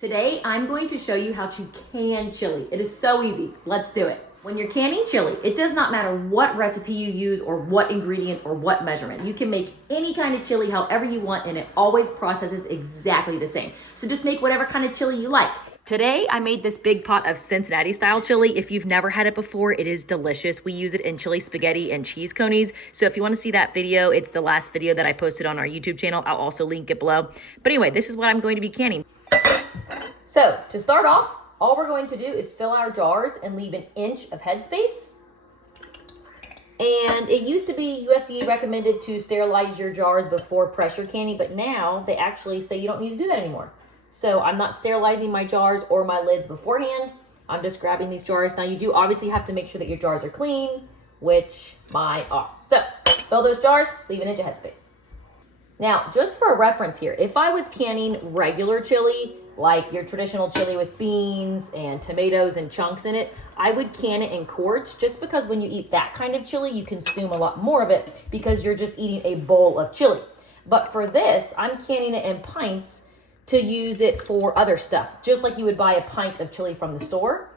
Today, I'm going to show you how to can chili. It is so easy. Let's do it. When you're canning chili, it does not matter what recipe you use or what ingredients or what measurement. You can make any kind of chili however you want, and it always processes exactly the same. So just make whatever kind of chili you like. Today, I made this big pot of Cincinnati style chili. If you've never had it before, it is delicious. We use it in chili spaghetti and cheese coneys. So if you want to see that video, it's the last video that I posted on our YouTube channel. I'll also link it below. But anyway, this is what I'm going to be canning. So to start off, all we're going to do is fill our jars and leave an inch of headspace. And it used to be USDA recommended to sterilize your jars before pressure canning, but now they actually say you don't need to do that anymore. So I'm not sterilizing my jars or my lids beforehand. I'm just grabbing these jars. Now you do obviously have to make sure that your jars are clean, which mine are. So fill those jars, leave an inch of headspace. Now, just for a reference here, if I was canning regular chili, like your traditional chili with beans and tomatoes and chunks in it, I would can it in quarts, just because when you eat that kind of chili, you consume a lot more of it because you're just eating a bowl of chili. But for this, I'm canning it in pints to use it for other stuff, just like you would buy a pint of chili from the store.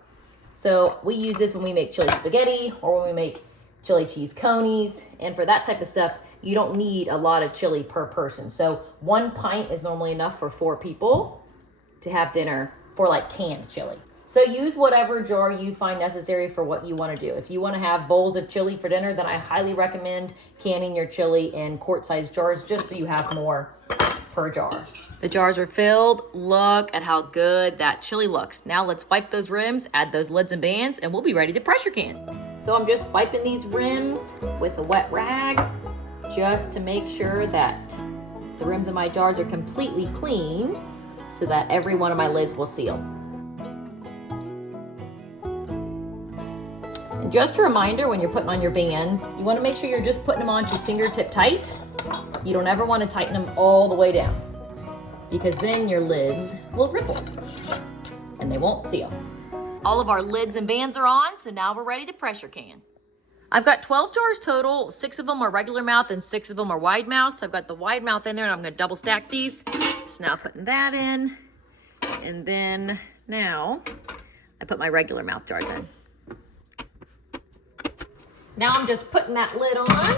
So we use this when we make chili spaghetti or when we make chili cheese coneys, and for that type of stuff, you don't need a lot of chili per person. So 1 pint is normally enough for 4 people to have dinner for like canned chili. So use whatever jar you find necessary for what you want to do. If you want to have bowls of chili for dinner, then I highly recommend canning your chili in quart-sized jars just so you have more per jar. The jars are filled. Look at how good that chili looks. Now let's wipe those rims, add those lids and bands, and we'll be ready to pressure can. So I'm just wiping these rims with a wet rag just to make sure that the rims of my jars are completely clean so that every one of my lids will seal. And just a reminder, when you're putting on your bands, you want to make sure you're just putting them on to fingertip tight. You don't ever want to tighten them all the way down, because then your lids will ripple and they won't seal. All of our lids and bands are on, so now we're ready to pressure can. I've got 12 jars total. 6 of them are regular mouth and 6 of them are wide mouth. So I've got the wide mouth in there, and I'm going to double stack these. So now putting that in, and then now I put my regular mouth jars in. Now I'm just putting that lid on.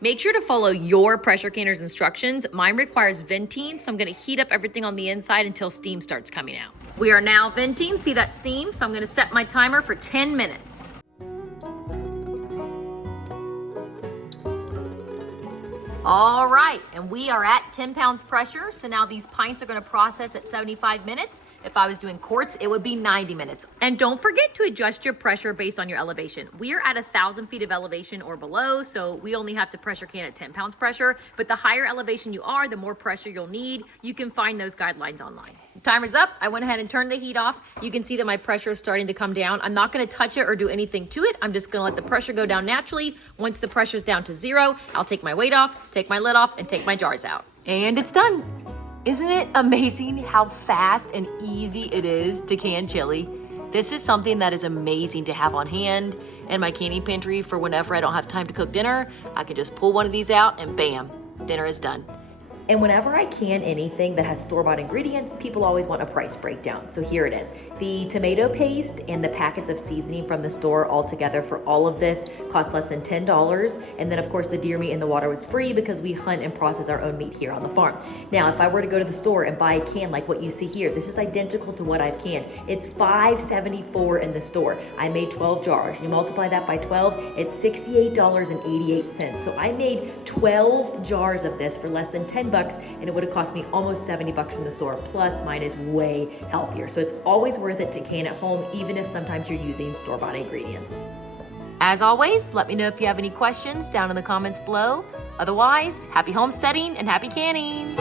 Make sure to follow your pressure canner's instructions. Mine requires venting, so I'm gonna heat up everything on the inside until steam starts coming out. We are now venting, see that steam? So I'm gonna set my timer for 10 minutes. All right, and we are at 10 pounds pressure, so now these pints are gonna process at 75 minutes. If I was doing quarts, it would be 90 minutes. And don't forget to adjust your pressure based on your elevation. We are at 1,000 feet of elevation or below, so we only have to pressure can at 10 pounds pressure, but the higher elevation you are, the more pressure you'll need. You can find those guidelines online. Timer's up. I went ahead and turned the heat off. You can see that my pressure is starting to come down. I'm not gonna touch it or do anything to it. I'm just gonna let the pressure go down naturally. Once the pressure's down to 0, I'll take my weight off, take my lid off, and take my jars out. And it's done. Isn't it amazing how fast and easy it is to can chili? This is something that is amazing to have on hand in my canning pantry for whenever I don't have time to cook dinner. I can just pull one of these out and bam, dinner is done. And whenever I can anything that has store-bought ingredients, people always want a price breakdown. So here it is. The tomato paste and the packets of seasoning from the store all together for all of this cost less than $10. And then of course the deer meat in the water was free because we hunt and process our own meat here on the farm. Now, if I were to go to the store and buy a can like what you see here, this is identical to what I've canned. It's $5.74 in the store. I made 12 jars. You multiply that by 12, it's $68.88. So I made 12 jars of this for less than $10, and it would have cost me almost $70 from the store. Plus mine is way healthier. So it's always worth it to can at home, even if sometimes you're using store-bought ingredients. As always, let me know if you have any questions down in the comments below. Otherwise, happy homesteading and happy canning.